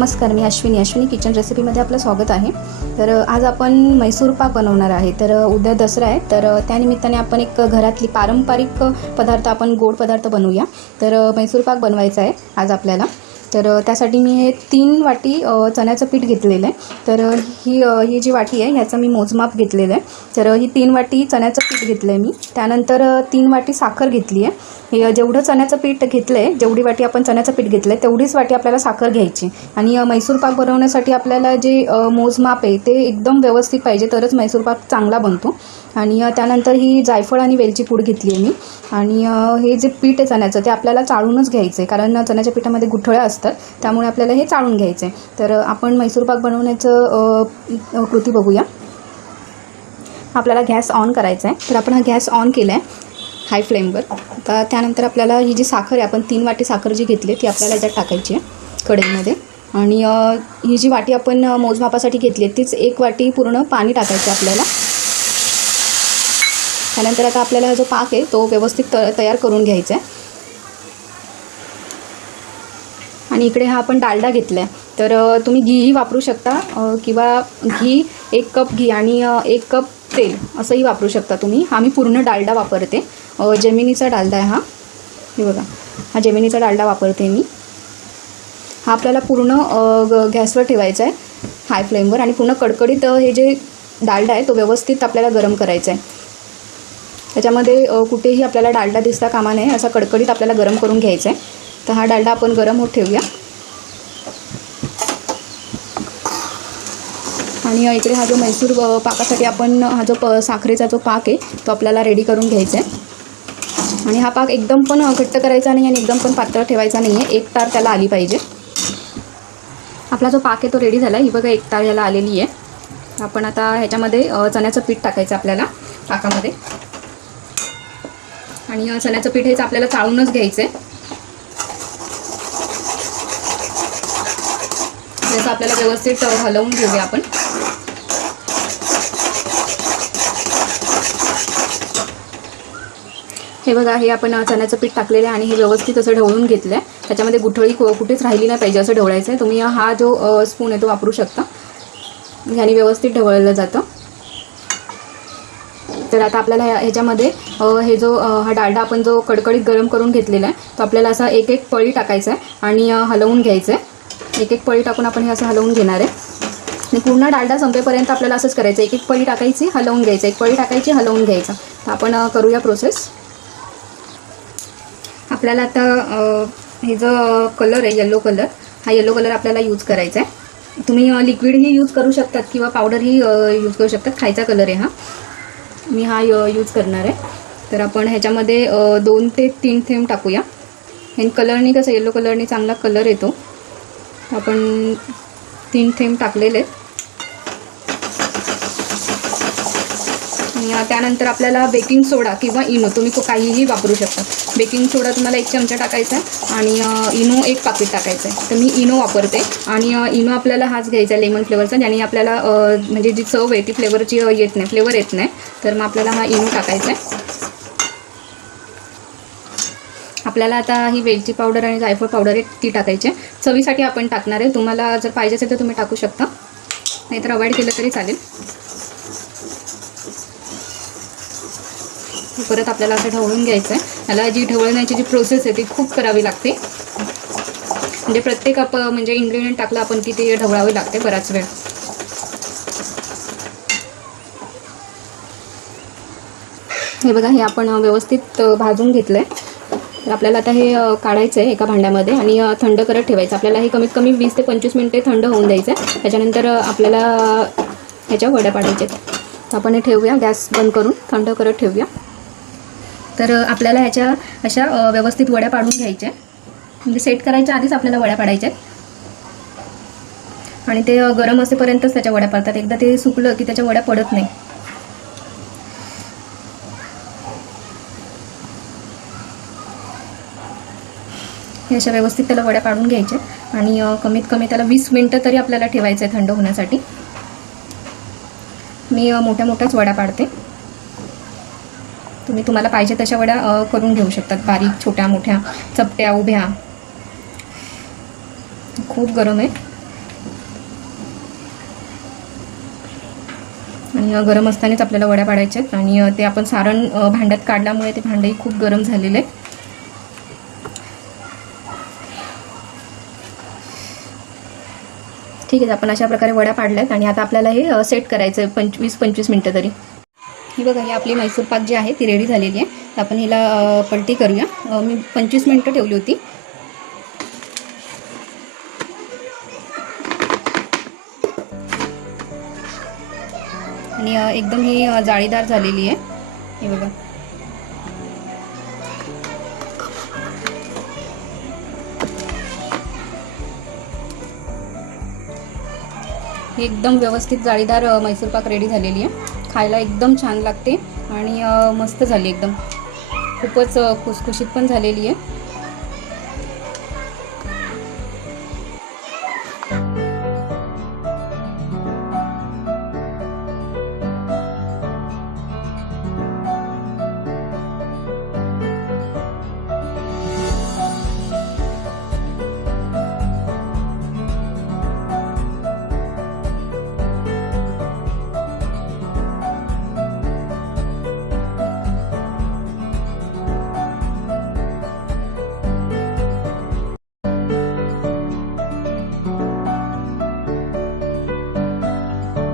नमस्कार, मी अश्विनी किचन रेसिपीमध्ये आपलं स्वागत आहे। तर आज आपण मैसूर पाक बनवणार आहे। तर उद्या दसरा आहे, तर त्यानिमित्ताने आपण एक घरातली पारंपरिक पदार्थ, आपण गोड पदार्थ बनवूया। तर मैसूर पाक बनवायचा आहे आज आपल्याला। तर त्यासाठी मी हे 3 वाटी चण्याचं पीठ घेतलेलं आहे। तर ही जी वाटी आहे ह्याचं मी मोजमाप घेतलेलं आहे। तर ही 3 वाटी चण्याचं पीठ घेतलं आहे मी। त्यानंतर 3 वाटी साखर घेतली आहे। हे जेवढं चण्याचं पीठ घेतलं आहे, जेवढी वाटी आपण चण्याचं पीठ घेतलं आहे तेवढीच वाटी आपल्याला साखर घ्यायची। आणि मैसूर पाक बनवण्यासाठी आपल्याला जे मोजमाप आहे ते एकदम व्यवस्थित पाहिजे, तरच मैसूर पाक चांगला बनतो। आणि त्यानंतर ही जायफळ आणि वेलची पूड घेतली आहे मी। आणि हे जे पीठ आहे चण्याचं ते आपल्याला चाळूनच घ्यायचं आहे, कारण चण्याच्या पिठामध्ये गुठळ्या असतात, त्यामुळे आपल्याला हे चाळून घ्यायचं आहे। तर आपण मैसूर पाक बनवण्याचं कृती बघूया। आपल्याला गॅस ऑन करायचा आहे। तर आपण हा गॅस ऑन केला आहे हाय फ्लेमवर। आता त्यानंतर आपल्याला ही जी साखर आहे, आपण 3 वाटी साखर जी घेतली ती आपल्याला याच्यात टाकायची आहे कढईमध्ये। आणि ही जी वाटी आपण मोजमापासाठी घेतली आहे तीच 1 वाटी पूर्ण पाणी टाकायचं आपल्याला। त्यानंतर आता आपल्याला हा जो पाक आहे तो व्यवस्थित तयार करून घ्यायचा आहे। आणि इकडे हा आपण डालडा घेतला आहे। तर तुम्ही घीही वापरू शकता, किंवा घी 1 कप घी आणि 1 कप तेल असंही वापरू शकता तुम्ही। हा मी पूर्ण डालडा वापरते, जेमिनीचा डालडा आहे हा। हे बघा, हा जेमिनीचा डालडा वापरते मी। हा आपल्याला पूर्ण गॅसवर ठेवायचा आहे हाय फ्लेमवर, आणि पूर्ण कडकडीत हे जे डालडा आहे तो व्यवस्थित आपल्याला गरम करायचा आहे। त्याच्यामध्ये कुठेही आपल्याला डालडा दिसता कामा नये, असा कडकडीत आपल्याला गरम करून घ्यायचा आहे। तर हा डालडा आपण गरम होत ठेवूया। आणि इकडे हा जो मैसूर पाकासाठी आपण हा जो साखरेचा जो पाक आहे तो आपल्याला रेडी करून घ्यायचा आहे। आणि हा पाक एकदम पण घट्ट करायचा नाही आणि एकदम पण पातळ ठेवायचा नाही आहे, 1 तार त्याला आली पाहिजे। आपला जो पाक आहे तो रेडी झाला आहे। ही बघा 1 तार याला आलेली आहे। आपण आता ह्याच्यामध्ये चण्याचं पीठ टाकायचं आपल्याला पाकामध्ये। आणि चण्याचं पीठ हेच आपल्याला चाळूनच घ्यायचं आहे। याचं आपल्याला व्यवस्थित हलवून घेऊया आपण। हे बघा, हे आपण चण्याचं पीठ टाकलेलं आहे आणि हे व्यवस्थित असं ढवळून घेतलं आहे। त्याच्यामध्ये गुठळी कुठेच राहिली नाही पाहिजे असं ढवळायचं आहे। तुम्ही हा जो स्पून आहे तो वापरू शकता, ह्याने व्यवस्थित ढवळलं जातं। तर आता आपल्याला ह्याच्यामध्ये हे जो हा डालडा आपण जो कडकडीत गरम करून घेतलेला आहे तो आपल्याला असा 1-1 पळी टाकायचा आहे आणि हलवून घ्यायचं आहे। 1-1 पळी टाकून आपण हे असं हलवून घेणार आहे। आणि पूर्ण डालडा संपेपर्यंत आपल्याला असंच करायचं, 1-1 पळी टाकायची, हलवून घ्यायचं, 1 पळी टाकायची, हलवून घ्यायचं। तर आपण करूया प्रोसेस। आपल्याला आता हे जो कलर आहे येलो कलर, हा येलो कलर आपल्याला यूज करायचा आहे। तुम्ही लिक्विडही यूज करू शकतात किंवा पावडरही यूज करू शकतात। खायचा कलर आहे हा, मी हा यूज करणार आहे। तर आपण ह्याच्यामध्ये 2 ते 3 थेंब टाकूया। हे कलरनी कसं येलो कलरनी चांगला कलर येतो। आपण 3 थेंब टाकलेले आहेत। त्यानंतर आपल्याला बेकिंग सोडा किंवा इनो, तुम्ही काहीही वापरू शकता। बेकिंग सोडा तुम्हाला 1 चमचा टाकायचा आहे आणि इनो 1 पाकीट टाकायचं आहे। तर मी इनो वापरते। आणि इनो आपल्याला हाच घ्यायचा आहे लेमन फ्लेवरचा, ज्याने आपल्याला म्हणजे जी चव आहे ती फ्लेवर येत नाही। तर मग आपल्याला हा इनो टाकायचा आहे। आपल्याला आता ही वेलची पावडर आणि जायफळ पावडर आहे ती टाकायची आहे, चवीसाठी आपण टाकणार आहे। तुम्हाला जर पाहिजे असेल तर तुम्ही टाकू शकता, नाहीतर अवॉइड केलं तरी चालेल। परत आपल्याला असं ढवळून घ्यायचं आहे। याला जी ढवळण्याची जी प्रोसेस आहे ती खूप करावी लागते, म्हणजे प्रत्येक म्हणजे इन्ग्रेडियंट टाकलं आपण की ते ढवळावे लागते बराच वेळ। हे बघा, हे आपण व्यवस्थित भाजून घेतलं आहे। तर आपल्याला आता हे काढायचं आहे एका भांड्यामध्ये आणि थंड करत ठेवायचं। आपल्याला हे कमीत कमी 20 ते 25 मिनिटे थंड होऊन द्यायचं आहे। त्याच्यानंतर आपल्याला ह्याच्या वड्या पाडायच्या आहेत। आपण हे ठेवूया, गॅस बंद करून थंड करत ठेवूया। तर आपल्याला ह्याच्या अशा व्यवस्थित वड्या पाडून घ्यायच्या, म्हणजे सेट करायच्या आधीच आपल्याला वड्या पाडायच्या आहेत। आणि ते गरम असेपर्यंतच त्याच्या वड्या पडतात, एकदा ते सुकलं की त्याच्या वड्या पडत नाही। हे अशा व्यवस्थित त्याला वड्या पाडून घ्यायच्या आणि कमीत कमी त्याला 20 मिनिटं तरी आपल्याला ठेवायचं आहे थंड होण्यासाठी। मी मोठ्या मोठ्याच वड्या पाडते। तुम्ही तुम्हाला पाहिजे तशा वड्या करून घेऊ शकतात, बारीक, छोट्या, मोठ्या, चपट्या, उभ्या। खूप गरम आहे। आणि गरम असतानाच आपल्याला वड्या पाडायच्या आहेत आणि ते आपण सारण भांड्यात काढल्यामुळे ते भांडंही खूप गरम झालेलं आहे. ठीक आहे, आपण अशा प्रकारे वड्या पाडल्यात आणि आता आपल्याला हे सेट करायचं आहे 25-25 मिनटं तरी. ही बघा, ही आपली मैसूर पाक जी आहे ती रेडी झालेली आहे. तर आपण हिला पलटी करूया. मी 25 मिनटं ठेवली होती. आणि एकदम ही जाळीदार झालेली आहे. हे बघा, ही एकदम व्यवस्थित जाळीदार मैसूर पाक रेडी झालेली आहे. खायला एकदम छान लागते आणि मस्त झाली, एकदम खूपच खुसखुशीत पण झालेली आहे.